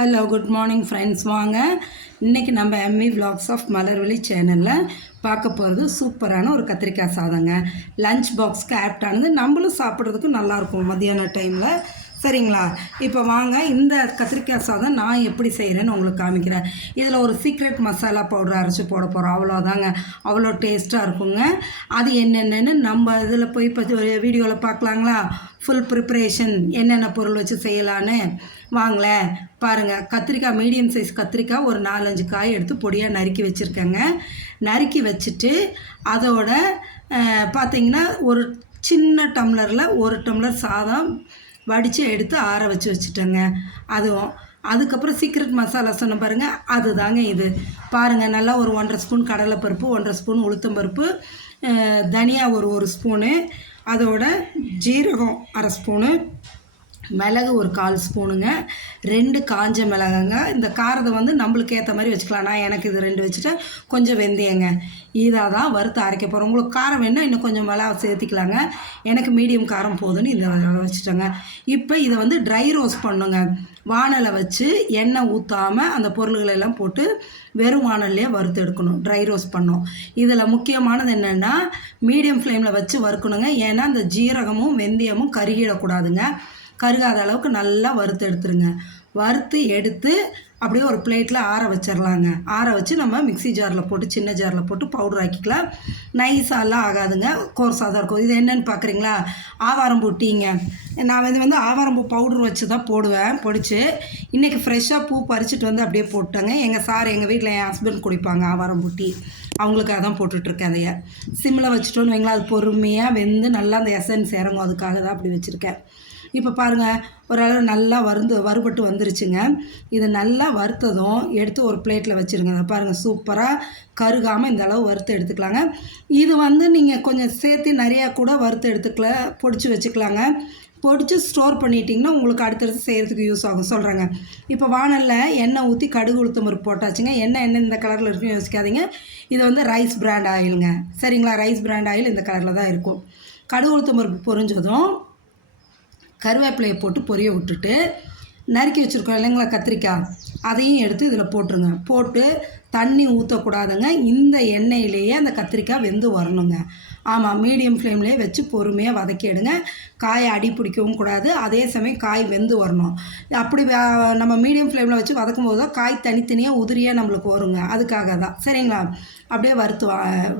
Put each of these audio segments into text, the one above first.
Hello good morning friends. வாங்க இன்றைக்கி நம்ம எம்வி விலாக்ஸ் ஆஃப் மலர்விழி சேனலில் பார்க்க போகிறது சூப்பரான ஒரு கத்திரிக்காய் சாதங்க. லஞ்ச் பாக்ஸ்க்கு ஆப்டானது, நம்மளும் சாப்பிட்றதுக்கு நல்லாயிருக்கும் மத்தியான டைமில். சரிங்களா? இப்போ வாங்க இந்த கத்திரிக்காய் சாதம் நான் எப்படி செய்கிறேன்னு உங்களுக்கு காமிக்கிறேன். இதில் ஒரு சீக்ரெட் மசாலா பவுடர் அரைச்சி போட போகிறோம், அவ்வளோதாங்க. அவ்வளோ டேஸ்ட்டாக இருக்குங்க. அது என்னென்னு நம்ம இதில் போய் இப்போ வீடியோவில் பார்க்கலாங்களா? ஃபுல் ப்ரிப்ரேஷன் என்னென்ன பொருள் வச்சு செய்யலான்னு வாங்களேன். பாருங்கள், கத்திரிக்காய் மீடியம் சைஸ் கத்திரிக்காய் ஒரு 4-5 காய் எடுத்து பொடியாக நறுக்கி வச்சுருக்கேங்க. நறுக்கி வச்சுட்டு அதோட பார்த்திங்கன்னா ஒரு சின்ன டம்ளரில் 1 டம்ளர் சாதம் வடித்து எடுத்து ஆற வச்சுட்டேங்க. அதுக்கப்புறம் சீக்ரெட் மசாலா சொன்ன பாருங்கள், அது தாங்க இது. பாருங்கள், நல்லா ஒரு 1.5 ஸ்பூன் கடலைப்பருப்பு, 1.5 ஸ்பூன் உளுத்தம்பருப்பு, தனியா ஒரு ஸ்பூனு, அதோட ஜீரகம் 1/2 ஸ்பூனு, மிளகு ஒரு 1/4 ஸ்பூனுங்க, 2 காஞ்ச மிளகாங்க. இந்த காரத்தை வந்து நம்மளுக்கு ஏற்ற மாதிரி வச்சுக்கலாம். நான் எனக்கு இது 2 வச்சுட்டேன். கொஞ்சம் வெந்தயங்க. இதாக தான் வறுத்து அரைக்க போகிறோம். உங்களுக்கு காரம் வேணால் இன்னும் கொஞ்சம் மிளகா சேர்த்திக்கலாங்க. எனக்கு மீடியம் காரம் போதுன்னு இந்த வச்சுட்டேங்க. இப்போ இதை வந்து ட்ரை ரோஸ்ட் பண்ணுங்க. வானலை வச்சு எண்ணெய் ஊற்றாமல் அந்த பொருள்களெல்லாம் போட்டு வெறும் வானல்லையே வறுத்து எடுக்கணும், ட்ரை ரோஸ்ட் பண்ணணும். இதில் முக்கியமானது என்னென்னா மீடியம் ஃப்ளேமில் வச்சு வறுக்கணுங்க. ஏன்னா அந்த ஜீரகமும் வெந்தயமும் கருகிடக்கூடாதுங்க. கருகாத அளவுக்கு நல்லா வறுத்து எடுத்துருங்க. வறுத்து எடுத்து அப்படியே ஒரு பிளேட்டில் ஆற வச்சிடலாங்க. ஆற வச்சு நம்ம மிக்ஸி ஜாரில் போட்டு, சின்ன ஜாரில் போட்டு பவுடர் ஆக்கிக்கலாம். நைஸாலாம் ஆகாதுங்க, கோர்ஸாக தான் இருக்கும். இது என்னென்னு பார்க்குறீங்களா? ஆவாரம்பூ டீங்க. நான் வந்து ஆவாரம்பூ பவுடர் வச்சு தான் போடுவேன், பொடிச்சு. இன்றைக்கி ஃப்ரெஷ்ஷாக பூ பறிச்சுட்டு வந்து அப்படியே போட்டாங்க. எங்கள் வீட்டில் என் ஹஸ்பண்ட் குடிப்பாங்க ஆவாரம்பூ டீ. அவங்களுக்காக தான் போட்டுட்ருக்கேன். அதைய சிம்மில் வச்சுட்டோன்னு வைங்களா, அது பொறுமையாக வெந்து நல்லா அந்த எசன்ஸ் இறங்கும். அதுக்காக தான் அப்படி வச்சுருக்கேன். இப்போ பாருங்கள், ஓரளவு நல்லா வறுபட்டு வந்துருச்சுங்க. இது நல்லா வறுத்ததும் எடுத்து ஒரு பிளேட்டில் வச்சுருங்க. அதை பாருங்கள், சூப்பராக கருகாமல் இந்த அளவு வறுத்து எடுத்துக்கலாங்க. இது வந்து நீங்கள் கொஞ்சம் சேர்த்து நிறையா கூட வறுத்து பொடிச்சு வச்சுக்கலாங்க. பொடிச்சு ஸ்டோர் பண்ணிட்டிங்கன்னா உங்களுக்கு அடுத்தடுத்து செய்கிறதுக்கு யூஸ் ஆகும். சொல்கிறேங்க. இப்போ வானலில் எண்ணெய் ஊற்றி கடுகு உளுத்தம் பருப்பு போட்டாச்சுங்க. எண்ணெய் இந்த கலரில் இருக்குன்னு யோசிக்காதீங்க. இது வந்து ரைஸ் பிராண்ட் ஆயிலுங்க. சரிங்களா? ரைஸ் பிராண்ட் ஆயில் இந்த கலரில் தான் இருக்கும். கடுகு உளுத்தம் பருப்பு பொரிஞ்சதும் கருவேப்பிலையை போட்டு பொரிய விட்டுட்டு நறுக்கி வச்சுருக்கோம் இல்லைங்களா கத்திரிக்காய், அதையும் எடுத்து இதில் போட்டுருங்க. போட்டு தண்ணி ஊற்றக்கூடாதுங்க. இந்த எண்ணெயிலேயே அந்த கத்திரிக்காய் வெந்து வரணுங்க. ஆமாம், மீடியம் ஃப்ளேம்லேயே வச்சு பொறுமையாக வதக்கி எடுங்க. காயை அடி பிடிக்கவும் கூடாது, அதே சமயம் காய் வெந்து வரணும். அப்படி நம்ம மீடியம் ஃப்ளேமில் வச்சு வதக்கும் போது தான் காய் தனித்தனியாக உதிரியாக நம்மளுக்கு வருங்க. அதுக்காக தான். சரிங்களா? அப்படியே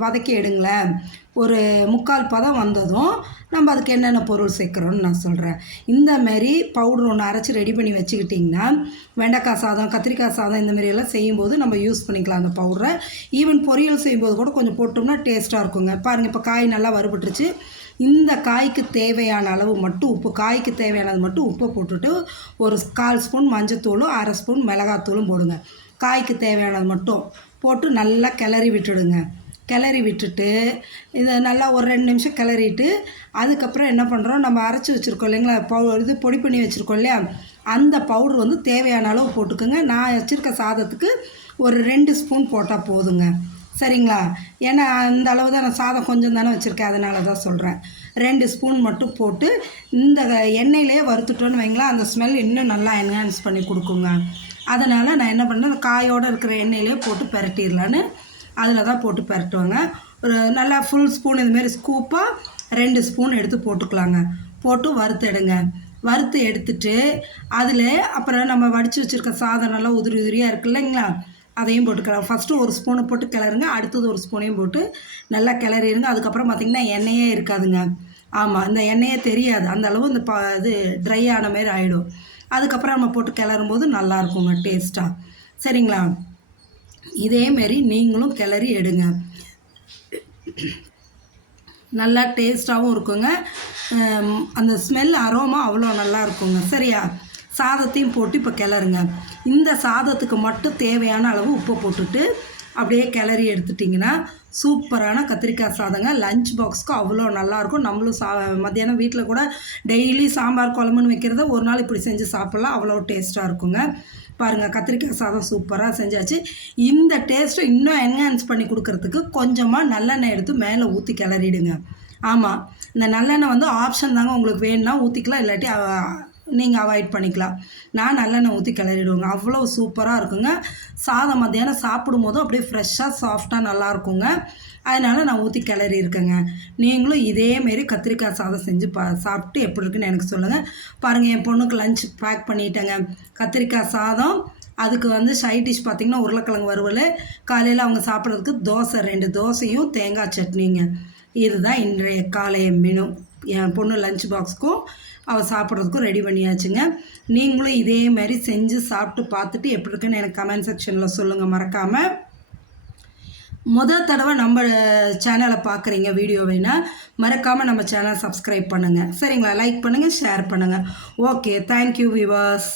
வதக்கி எடுங்களேன். ஒரு 3/4 பதம் வந்ததும் நம்ம அதுக்கு என்னென்ன பொருள் சேர்க்குறோன்னு நான் சொல்கிறேன். இந்த மாதிரி பவுடர் ஒன்று அரைச்சி ரெடி பண்ணி வச்சுக்கிட்டிங்கன்னா வெண்டைக்காய் சாதம், கத்திரிக்காய் சாதம் இந்த மாதிரியெல்லாம் செய்யும்போது நம்ம யூஸ் பண்ணிக்கலாம் அந்த பவுடரை. ஈவன் பொரியல் செய்யும்போது கூட கொஞ்சம் போட்டோம்னா டேஸ்ட்டாக இருக்குங்க. பாருங்கள், இப்போ காய் நல்லா வறுபட்டுருச்சு. இந்த காய்க்கு தேவையான அளவு மட்டும் உப்பு, காய்க்கு தேவையானது மட்டும் உப்பை போட்டுட்டு ஒரு 1/4 ஸ்பூன் மஞ்சத்தூளும் 1/2 ஸ்பூன் மிளகாத்தூளும் போடுங்க. காய்க்கு தேவையானது மட்டும் போட்டு நல்லா கிளறி விட்டுடுங்க. கிளறி விட்டுட்டு இதை நல்லா ஒரு 2 நிமிஷம் கிளறிட்டு அதுக்கப்புறம் என்ன பண்ணுறோம், நம்ம அரைச்சி வச்சுருக்கோம் இல்லைங்களா, இது பொடி பண்ணி வச்சுருக்கோம் இல்லையா, அந்த பவுடர் வந்து தேவையான அளவு போட்டுக்கோங்க. நான் வச்சுருக்க சாதத்துக்கு ஒரு 2 ஸ்பூன் போட்டால் போதுங்க. சரிங்களா? ஏன்னா அந்த அளவு தான், நான் சாதம் கொஞ்சம் தானே வச்சுருக்கேன், அதனால தான் சொல்கிறேன். 2 ஸ்பூன் மட்டும் போட்டு இந்த எண்ணெயிலே வறுத்துட்டோன்னு வைங்களா, அந்த ஸ்மெல் இன்னும் நல்லா என்ஹான்ஸ் பண்ணி கொடுக்குங்க. அதனால் நான் என்ன பண்ணேன், காயோடு இருக்கிற எண்ணெயிலே போட்டு பெரட்டிடலான்னு அதில் தான் போட்டு பெரட்டுவாங்க. ஒரு நல்லா ஃபுல் ஸ்பூன் இதுமாரி ஸ்கூப்பாக 2 ஸ்பூன் எடுத்து போட்டுக்கலாங்க. போட்டு வறுத்து எடுங்க. வறுத்து எடுத்துட்டு அதில் அப்புறம் நம்ம வடித்து வச்சுருக்க சாதம் நல்லா உதிரியாக இருக்குது இல்லைங்களா, அதையும் போட்டுக்கலாம். ஃபஸ்ட்டு 1 ஸ்பூனை போட்டு கிளறுங்க. அடுத்தது 1 ஸ்பூனையும் போட்டு நல்லா கிளறிடுங்க. அதுக்கப்புறம் பார்த்திங்கன்னா எண்ணெயே இருக்காதுங்க. ஆமாம், இந்த எண்ணெயே தெரியாது. அந்த அளவு இந்த இது ட்ரை ஆன மாரி ஆகிடும். அதுக்கப்புறம் நம்ம போட்டு கிளறும் போது நல்லாயிருக்குங்க டேஸ்ட்டாக. சரிங்களா? இதேமாரி நீங்களும் கிளறி எடுங்க. நல்லா டேஸ்ட்டாகவும் இருக்குங்க. அந்த ஸ்மெல் அரோமா அவ்வளோ நல்லா இருக்குங்க. சரியா? சாதத்தையும் போட்டு இப்போ கிளறுங்க. இந்த சாதத்துக்கு மட்டும் தேவையான அளவு உப்பு போட்டுட்டு அப்படியே கிளறி எடுத்துட்டிங்கன்னா சூப்பரான கத்திரிக்காய் சாதங்க. லஞ்ச் பாக்ஸ்க்கு அவ்வளோ நல்லாயிருக்கும். நம்மளும் மத்தியானம் வீட்டில் கூட டெய்லி சாம்பார் குழம்புன்னு வைக்கிறத ஒரு நாள் இப்படி செஞ்சு சாப்பிட்லாம். அவ்வளோ டேஸ்ட்டாக இருக்குங்க. பாருங்கள், கத்திரிக்காய் சாதம் சூப்பராக செஞ்சாச்சு. இந்த டேஸ்ட்டை இன்னும் என்ஹான்ஸ் பண்ணி கொடுக்கறதுக்கு கொஞ்சமாக நல்லெண்ணெய் எடுத்து மேலே ஊற்றி கிளறிடுங்க. ஆமாம், இந்த நல்லெண்ணெய் வந்து ஆப்ஷன் தாங்க, உங்களுக்கு வேணும்னா ஊற்றிக்கலாம், இல்லாட்டி நீங்கள் அவாய்ட் பண்ணிக்கலாம். நான் நல்லெண்ணெய் ஊற்றி கிளறிடுவேங்க. அவ்வளோ சூப்பராக இருக்குங்க. சாதம் மத்தியானம் சாப்பிடும்போதும் அப்படியே ஃப்ரெஷ்ஷாக சாஃப்டாக நல்லாயிருக்குங்க. அதனால் நான் ஊற்றி கிளறி இருக்கேங்க. நீங்களும் இதேமாரி கத்திரிக்காய் சாதம் செஞ்சு சாப்பிட்டு எப்படி இருக்குன்னு எனக்கு சொல்லுங்கள். பாருங்கள், என் பொண்ணுக்கு லஞ்ச் பேக் பண்ணிட்டேங்க. கத்திரிக்காய் சாதம், அதுக்கு வந்து சைட் டிஷ் பார்த்திங்கன்னா உருளைக்கிழங்கு வறுவல், காலையில் அவங்க சாப்பிட்றதுக்கு தோசை 2 தோசையும் தேங்காய் சட்னிங்க. இதுதான் இன்றைய காலை மெனு. என் பொண்ணு லஞ்ச் பாக்ஸுக்கும் அவள் சாப்பிட்றதுக்கும் ரெடி பண்ணியாச்சுங்க. நீங்களும் இதே மாதிரி செஞ்சு சாப்பிட்டு பார்த்துட்டு எப்படி இருக்குன்னு எனக்கு கமெண்ட் செக்ஷனில் சொல்லுங்கள் மறக்காமல். தடவை நம்ம சேனலை பார்க்குறீங்க வீடியோவைனா மறக்காமல் நம்ம சேனலை சப்ஸ்கிரைப் பண்ணுங்கள். சரிங்களா? லைக் பண்ணுங்கள், ஷேர் பண்ணுங்கள். Okay, thank you viewers.